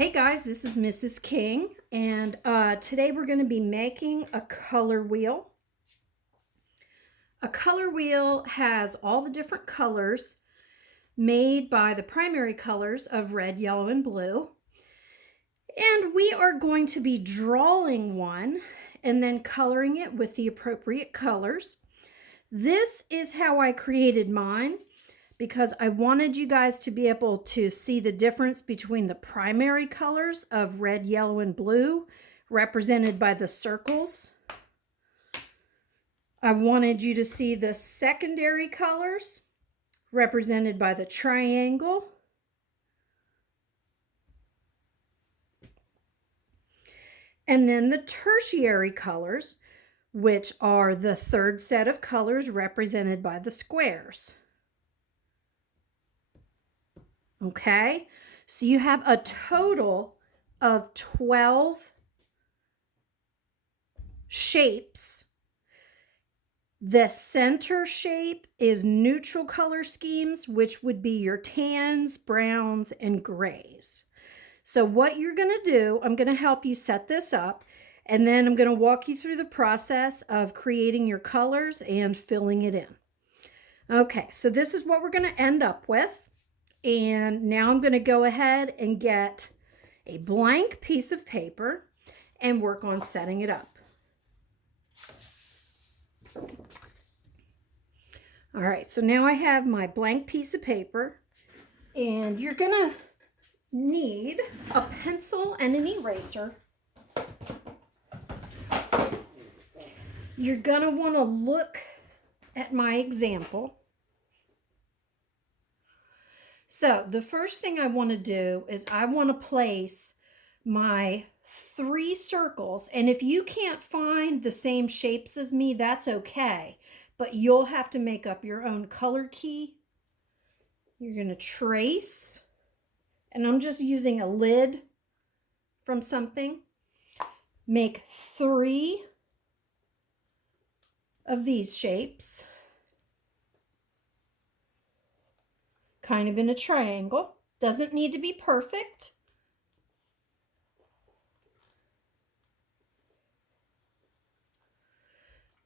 Hey guys, this is Mrs. King, and today we're going to be making a color wheel. A color wheel has all the different colors made by the primary colors of red, yellow, and blue. And we are going to be drawing one and then coloring it with the appropriate colors. This is how I created mine, because I wanted you guys to be able to see the difference between the primary colors of red, yellow, and blue, represented by the circles. I wanted you to see the secondary colors, represented by the triangle. And then the tertiary colors, which are the third set of colors, represented by the squares. Okay, so you have a total of 12 shapes. The center shape is neutral color schemes, which would be your tans, browns, and grays. So what you're going to do, I'm going to help you set this up, and then I'm going to walk you through the process of creating your colors and filling it in. Okay, so this is what we're going to end up with. And now I'm going to go ahead and get a blank piece of paper and work on setting it up. All right, so now I have my blank piece of paper, and you're going to need a pencil and an eraser. You're going to want to look at my example. So the first thing I want to do is I want to place my 3 circles. And if you can't find the same shapes as me, that's okay. But you'll have to make up your own color key. You're going to trace. And I'm just using a lid from something. Make 3 of these shapes, kind of in a triangle. Doesn't need to be perfect.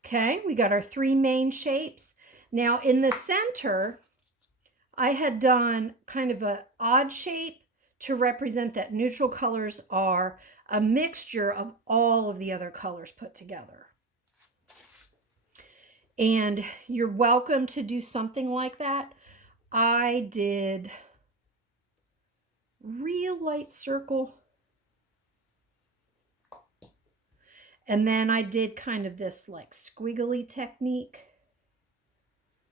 Okay, we got our 3 main shapes. Now in the center, I had done kind of an odd shape to represent that neutral colors are a mixture of all of the other colors put together. And you're welcome to do something like that. I did real light circle. And then I did kind of this like squiggly technique.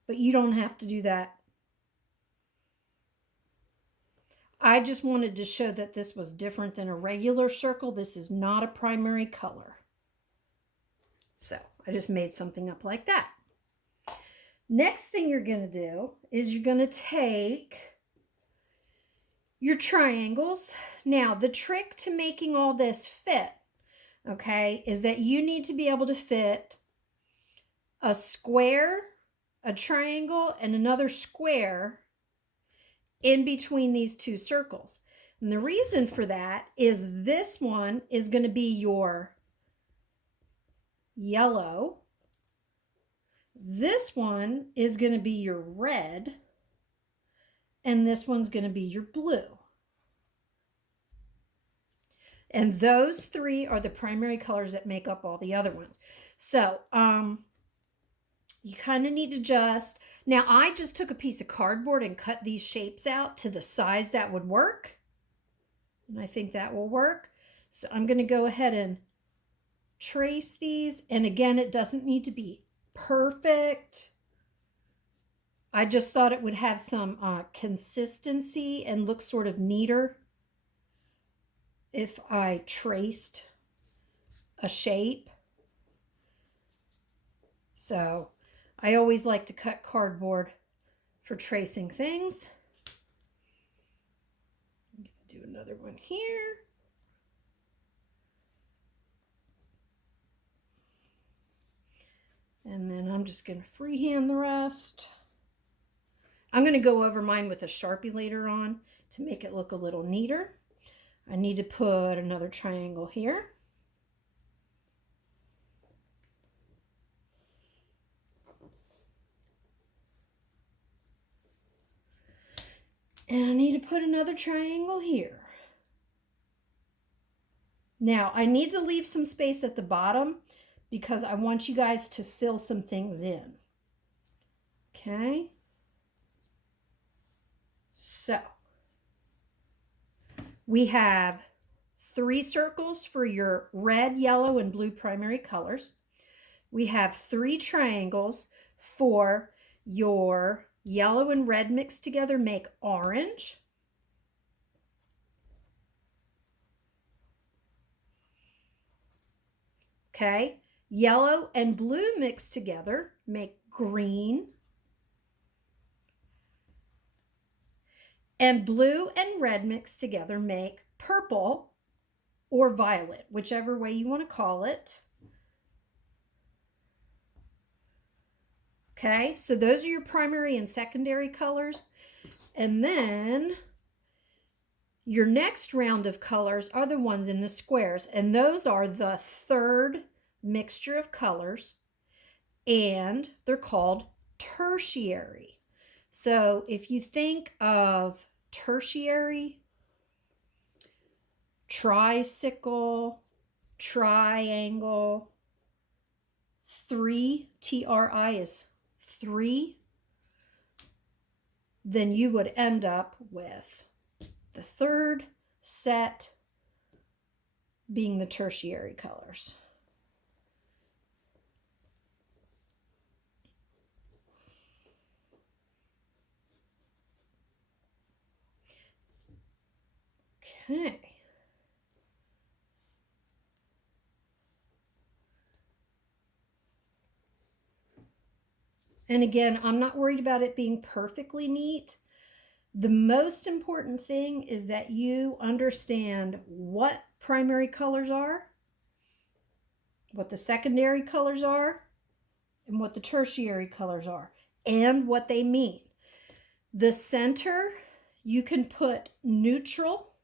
But you don't have to do that. I just wanted to show that this was different than a regular circle. This is not a primary color. So I just made something up like that. Next thing you're going to do is you're going to take your triangles. Now, the trick to making all this fit, okay, is that you need to be able to fit a square, a triangle, and another square in between these 2 circles. And the reason for that is this one is going to be your yellow. This one is going to be your red. And this one's going to be your blue. And those 3 are the primary colors that make up all the other ones. So, you kind of need to just, now I just took a piece of cardboard and cut these shapes out to the size that would work. And I think that will work. So I'm going to go ahead and trace these. And again, it doesn't need to be perfect. I just thought it would have some consistency and look sort of neater if I traced a shape. So I always like to cut cardboard for tracing things. I'm going to do another one here. And then I'm just going to freehand the rest. I'm going to go over mine with a Sharpie later on to make it look a little neater. I need to put another triangle here. And I need to put another triangle here. Now, I need to leave some space at the bottom because I want you guys to fill some things in. Okay? So, we have 3 circles for your red, yellow, and blue primary colors. We have 3 triangles for your yellow and red mixed together make orange. Okay, yellow and blue mixed together make green. And blue and red mixed together make purple or violet, whichever way you want to call it. Okay, so those are your primary and secondary colors. And then your next round of colors are the ones in the squares, and those are the third mixture of colors, and they're called tertiary. So if you think of tertiary, tricycle, triangle, 3, T-R-I is 3, then you would end up with the third set being the tertiary colors. Okay. And again, I'm not worried about it being perfectly neat. The most important thing is that you understand what primary colors are, what the secondary colors are, and what the tertiary colors are, and what they mean. The center, you can put neutral,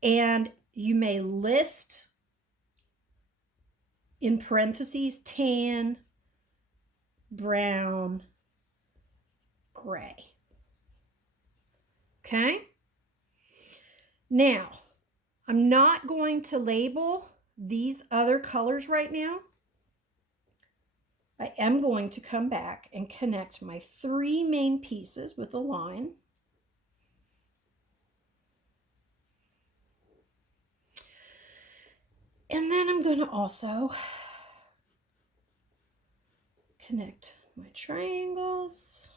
and you may list in parentheses tan, brown, gray. Okay? Now, I'm not going to label these other colors right now. I am going to come back and connect my 3 main pieces with a line. And then I'm going to also connect my triangles.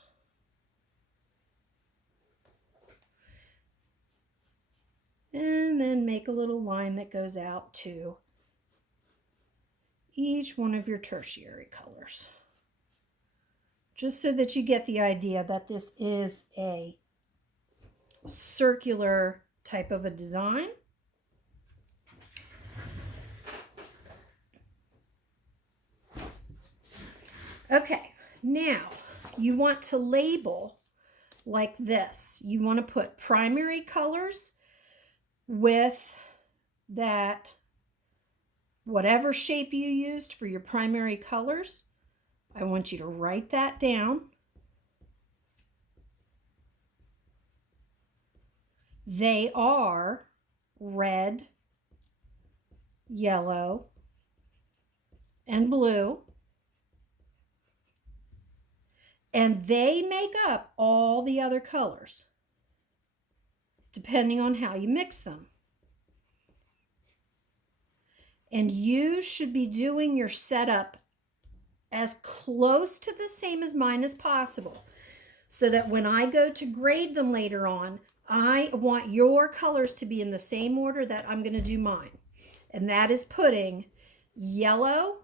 And then make a little line that goes out to each one of your tertiary colors. Just so that you get the idea that this is a circular type of a design. Okay, now you want to label like this. You want to put primary colors with that, whatever shape you used for your primary colors. I want you to write that down. They are red, yellow, and blue. And they make up all the other colors, depending on how you mix them. And you should be doing your setup as close to the same as mine as possible, so that when I go to grade them later on, I want your colors to be in the same order that I'm going to do mine. And that is putting yellow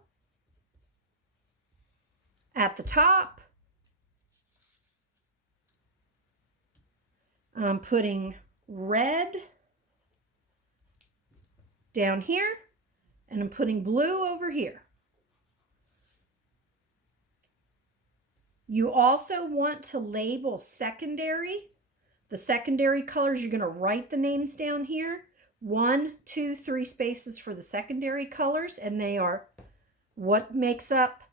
at the top. I'm putting red down here, and I'm putting blue over here. You also want to label secondary, the The secondary colors, you're going to write the names down here. 1, 2, 3 spaces for the secondary colors, and they are what makes up,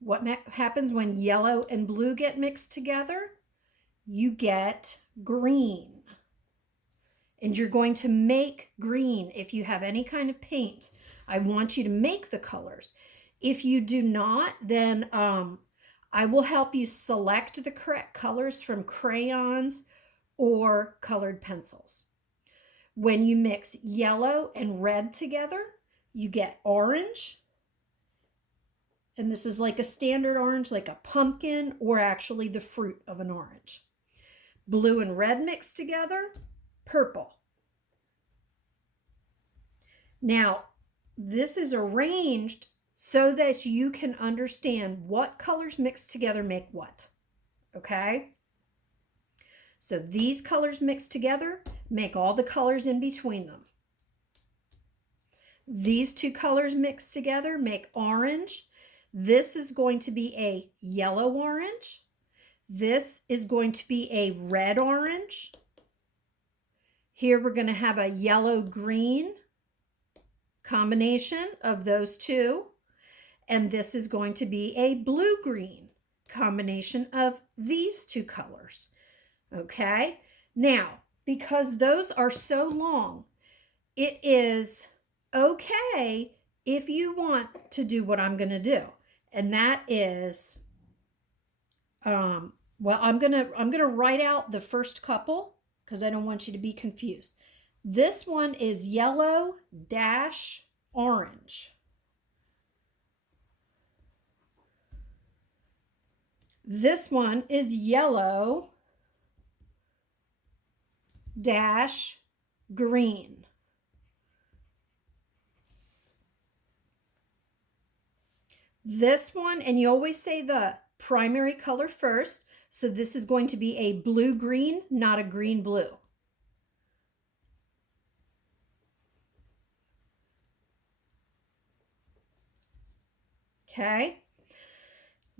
what happens when yellow and blue get mixed together? You get green. And you're going to make green. If you have any kind of paint, I want you to make the colors. If you do not, then I will help you select the correct colors from crayons or colored pencils. When you mix yellow and red together, you get orange. And this is like a standard orange, like a pumpkin, or actually the fruit of an orange. Blue and red mixed together, purple. Now, this is arranged so that you can understand what colors mixed together make what, okay? So these colors mixed together make all the colors in between them. These two colors mixed together make orange. This is going to be a yellow orange. This is going to be a red orange. Here we're going to have a yellow green combination of those two. And this is going to be a blue-green combination of these two colors. Okay? Now, because those are so long, it is okay if you want to do what I'm going to do. And that is, well, I'm going to write out the first couple because I don't want you to be confused. This one is yellow dash orange. This one is yellow dash green. This one, and you always say the primary color first, so this is going to be a blue-green, not a green-blue. Okay.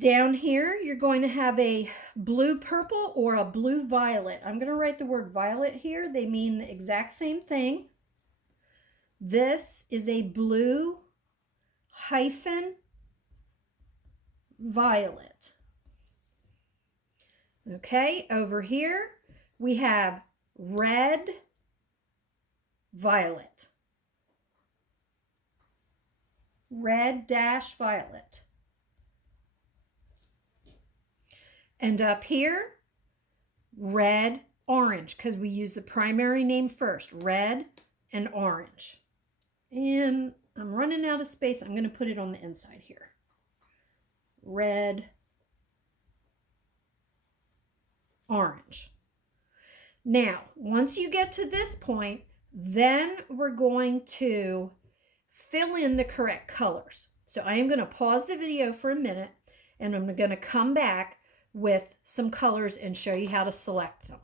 Down here, you're going to have a blue-purple or a blue-violet. I'm going to write the word violet here. They mean the exact same thing. This is a blue hyphen violet. Okay, over here we have red violet. Red dash violet. And up here, red orange, because we use the primary name first, red and orange. And I'm running out of space. I'm going to put it on the inside here. Red, orange. Now, once you get to this point, then we're going to fill in the correct colors. So I am going to pause the video for a minute, and I'm going to come back with some colors and show you how to select them.